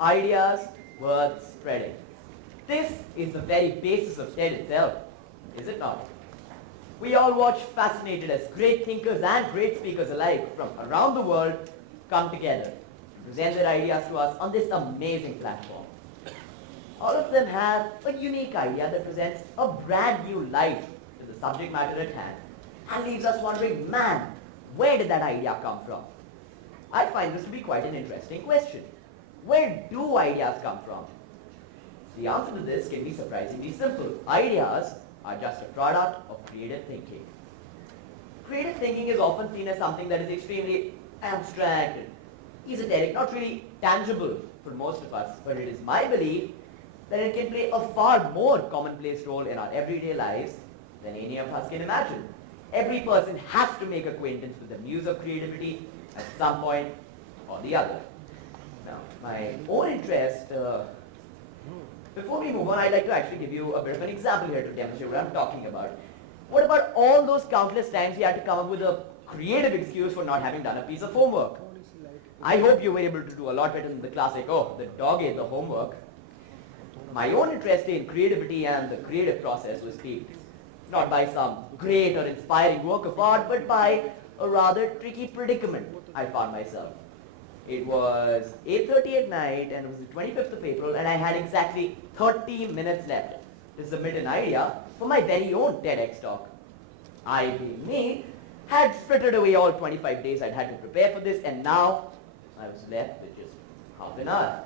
Ideas worth spreading. This is the very basis of TED itself, is it not? We all watch fascinated as great thinkers and great speakers alike from around the world come together to present their ideas to us on this amazing platform. All of them have a unique idea that presents a brand new light to the subject matter at hand and leaves us wondering, man, where did that idea come from? I find this to be quite an interesting question. Where do ideas come from? The answer to this can be surprisingly simple. Ideas are just a product of creative thinking. Creative thinking is often seen as something that is extremely abstract and esoteric, not really tangible for most of us, but it is my belief that it can play a far more commonplace role in our everyday lives than any of us can imagine. Every person has to make acquaintance with the muse of creativity at some point or the other. Now, my own interest, before we move on, I'd like to actually give you a bit of an example here to demonstrate what I'm talking about. What about all those countless times you had to come up with a creative excuse for not having done a piece of homework? I hope you were able to do a lot better than the classic, oh, the dog ate the homework. My own interest in creativity and the creative process was piqued, not by some great or inspiring work of art, but by a rather tricky predicament I found myself. It was 8:30 at night and it was the 25th of April and I had exactly 30 minutes left to submit an idea for my very own TEDx talk. I, being me, had frittered away all 25 days I'd had to prepare for this and now I was left with just half an hour.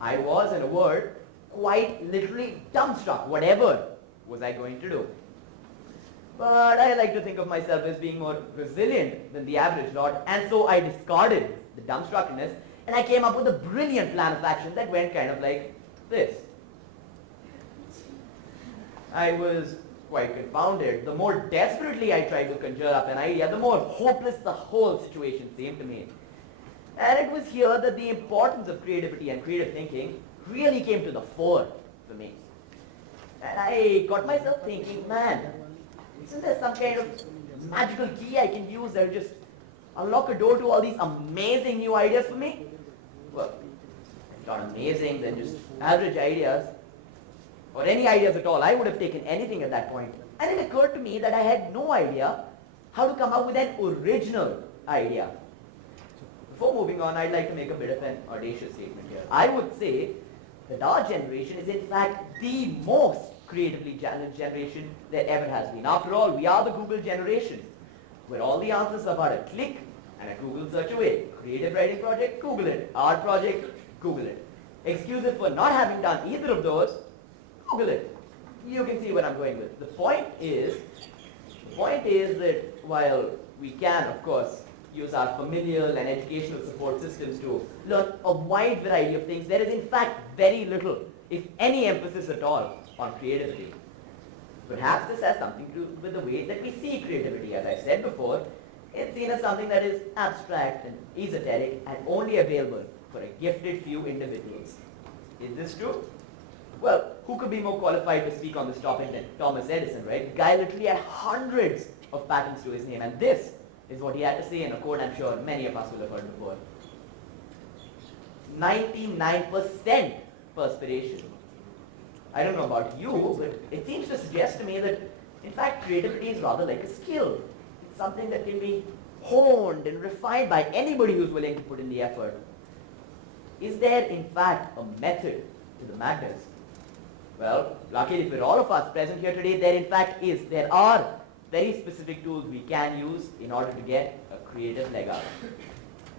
I was, in a word, quite literally dumbstruck. Whatever was I going to do? But I like to think of myself as being more resilient than the average lot, and so I discarded the dumbstruckness and I came up with a brilliant plan of action that went kind of like this. I was quite confounded. The more desperately I tried to conjure up an idea, the more hopeless the whole situation seemed to me. And it was here that the importance of creativity and creative thinking really came to the fore for me. And I got myself thinking, man, isn't there some kind of magical key I can use that will just unlock a door to all these amazing new ideas for me? Well, it's not amazing, they're just average ideas. Or any ideas at all. I would have taken anything at that point. And it occurred to me that I had no idea how to come up with an original idea. Before moving on, I'd like to make a bit of an audacious statement here. I would say that our generation is in fact the most creatively challenged generation there ever has been. After all, we are the Google generation, where all the answers are about a click and a Google search away. Creative writing project, Google it. Art project, Google it. Excuses for not having done either of those, Google it. You can see what I'm going with. The point is that while we can, of course, use our familial and educational support systems to learn a wide variety of things, there is in fact very little, if any emphasis at all, on creativity. Perhaps this has something to do with the way that we see creativity. As I said before, it's seen as something that is abstract and esoteric and only available for a gifted few individuals. Is this true? Well, who could be more qualified to speak on this topic than Thomas Edison, right? The guy literally had hundreds of patents to his name, and this is what he had to say in a quote I'm sure many of us will have heard before. 99% perspiration. I don't know about you, but it seems to suggest to me that, in fact, creativity is rather like a skill. It's something that can be honed and refined by anybody who's willing to put in the effort. Is there, in fact, a method to the madness? Well, luckily for all of us present here today, there in fact is. There are very specific tools we can use in order to get a creative leg up.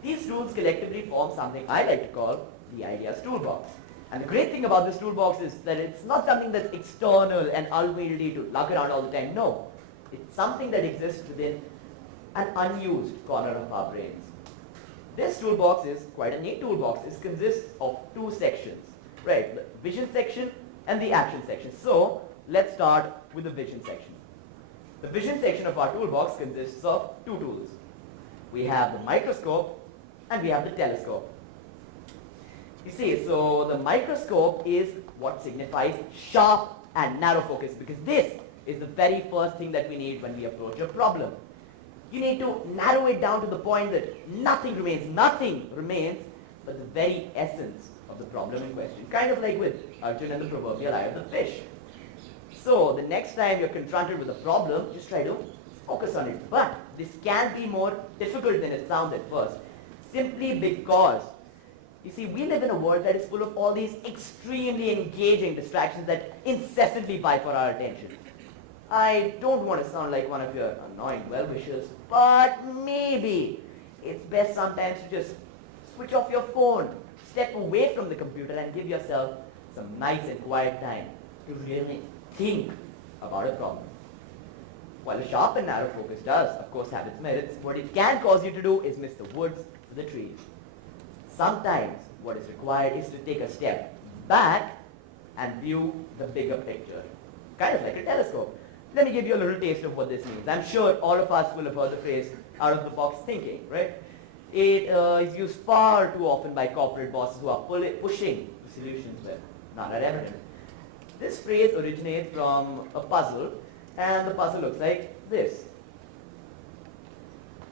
These tools collectively form something I like to call the Ideas Toolbox. And the great thing about this toolbox is that it's not something that's external and unwieldy to lug around all the time. No, it's something that exists within an unused corner of our brains. This toolbox is quite a neat toolbox. It consists of two sections, right? The vision section and the action section. So let's start with the vision section. The vision section of our toolbox consists of two tools. We have the microscope and we have the telescope. You see, so the microscope is what signifies sharp and narrow focus, because this is the very first thing that we need when we approach a problem. You need to narrow it down to the point that nothing remains but the very essence of the problem in question, kind of like with Arjun and the proverbial eye of the fish. So the next time you're confronted with a problem, just try to focus on it. But this can be more difficult than it sounds at first, simply because, you see, we live in a world that is full of all these extremely engaging distractions that incessantly vie for our attention. I don't want to sound like one of your annoying well-wishers, but maybe it's best sometimes to just switch off your phone, step away from the computer and give yourself some nice and quiet time to really think about a problem. While a sharp and narrow focus does, of course, have its merits, what it can cause you to do is miss the woods for the trees. Sometimes what is required is to take a step back and view the bigger picture, kind of like a telescope. Let me give you a little taste of what this means. I'm sure all of us will have heard the phrase out-of-the-box thinking, right? It is used far too often by corporate bosses who are pushing solutions where none are evident. This phrase originates from a puzzle, and the puzzle looks like this.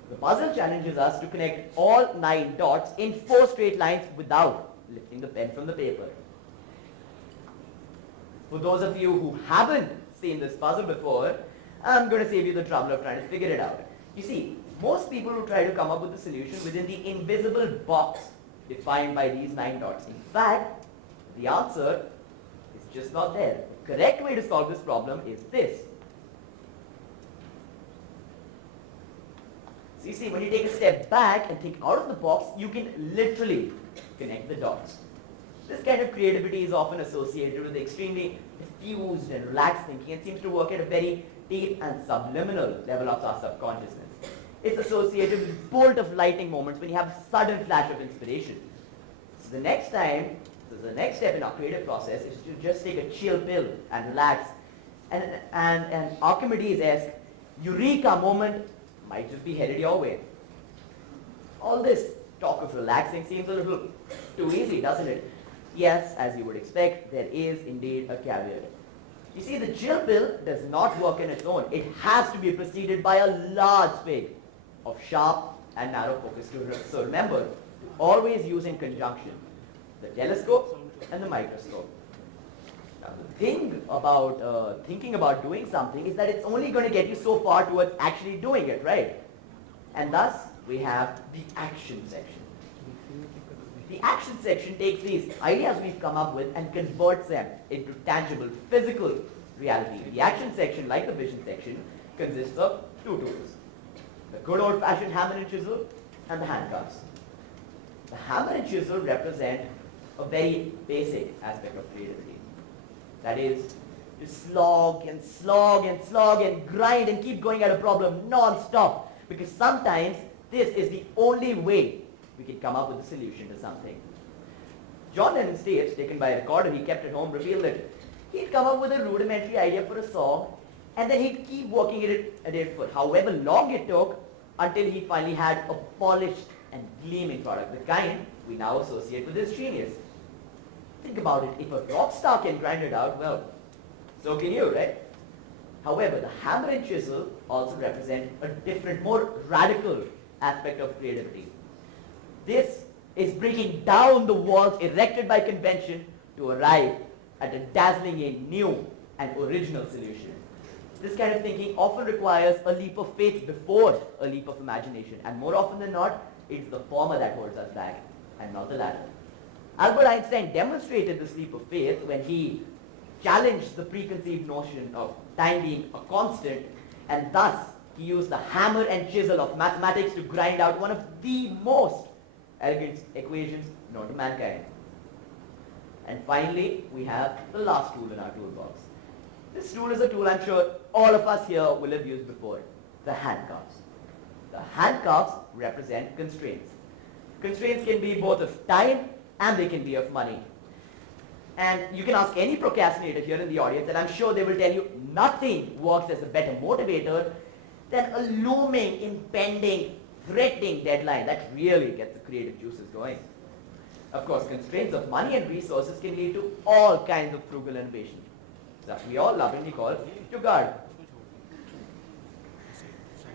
The puzzle challenges us to connect all 9 dots in 4 straight lines without lifting the pen from the paper. For those of you who haven't seen this puzzle before, I'm going to save you the trouble of trying to figure it out. You see, most people who try to come up with a solution within the invisible box defined by these 9 dots. In fact, the answer is just not there. The correct way to solve this problem is this. So you see, when you take a step back and think out of the box, you can literally connect the dots. This kind of creativity is often associated with extremely diffused and relaxed thinking and seems to work at a very deep and subliminal level of our subconsciousness. It's associated with bolt of lightning moments when you have a sudden flash of inspiration. So the next step in our creative process is to just take a chill pill and relax. And Archimedes-esque eureka moment might just be headed your way. All this talk of relaxing seems a little too easy, doesn't it? Yes, as you would expect, there is indeed a caveat. You see, the chill pill does not work on its own. It has to be preceded by a large swig of sharp and narrow focus. So remember, always use in conjunction the telescope and the microscope. Now, the thing about thinking about doing something is that it's only going to get you so far towards actually doing it, right? And thus, we have the action section. The action section takes these ideas we've come up with and converts them into tangible, physical reality. The action section, like the vision section, consists of 2 tools. The good old-fashioned hammer and chisel and the handcuffs. The hammer and chisel represent a very basic aspect of creativity. That is, to slog and slog and slog and grind and keep going at a problem non-stop, because sometimes this is the only way we can come up with a solution to something. John Lennon's tapes, taken by a recorder he kept at home, revealed that he'd come up with a rudimentary idea for a song, and then he'd keep working at it for however long it took until he finally had a polished and gleaming product, the kind we now associate with his genius. Think about it, if a rock star can grind it out, well, so can you, right? However, the hammer and chisel also represent a different, more radical aspect of creativity. This is breaking down the walls erected by convention to arrive at a dazzlingly new and original solution. This kind of thinking often requires a leap of faith before a leap of imagination, and more often than not, it's the former that holds us back and not the latter. Albert Einstein demonstrated this leap of faith when he challenged the preconceived notion of time being a constant, and thus he used the hammer and chisel of mathematics to grind out one of the most elegant equations known to mankind. And finally, we have the last tool in our toolbox. This tool is a tool I'm sure all of us here will have used before, the handcuffs. The handcuffs represent constraints. Constraints can be both of time and they can be of money. And you can ask any procrastinator here in the audience, and I'm sure they will tell you nothing works as a better motivator than a looming, impending, threatening deadline that really gets the creative juices going. Of course, constraints of money and resources can lead to all kinds of frugal innovation that we all lovingly call jugaad.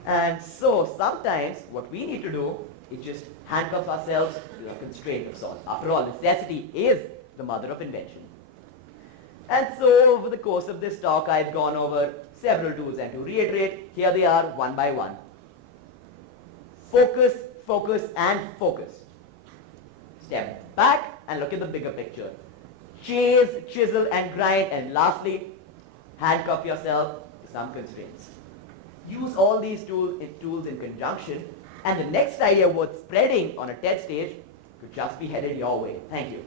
And so sometimes what we need to do It just handcuffs ourselves to a constraint of sorts. After all, necessity is the mother of invention. And so, over the course of this talk, I've gone over several tools, and to reiterate, here they are one by one. Focus, focus, and focus. Step back and look at the bigger picture. Chase, chisel, and grind, and lastly, handcuff yourself to some constraints. Use all these tools in conjunction, and the next idea worth spreading on a TED stage could just be headed your way. Thank you.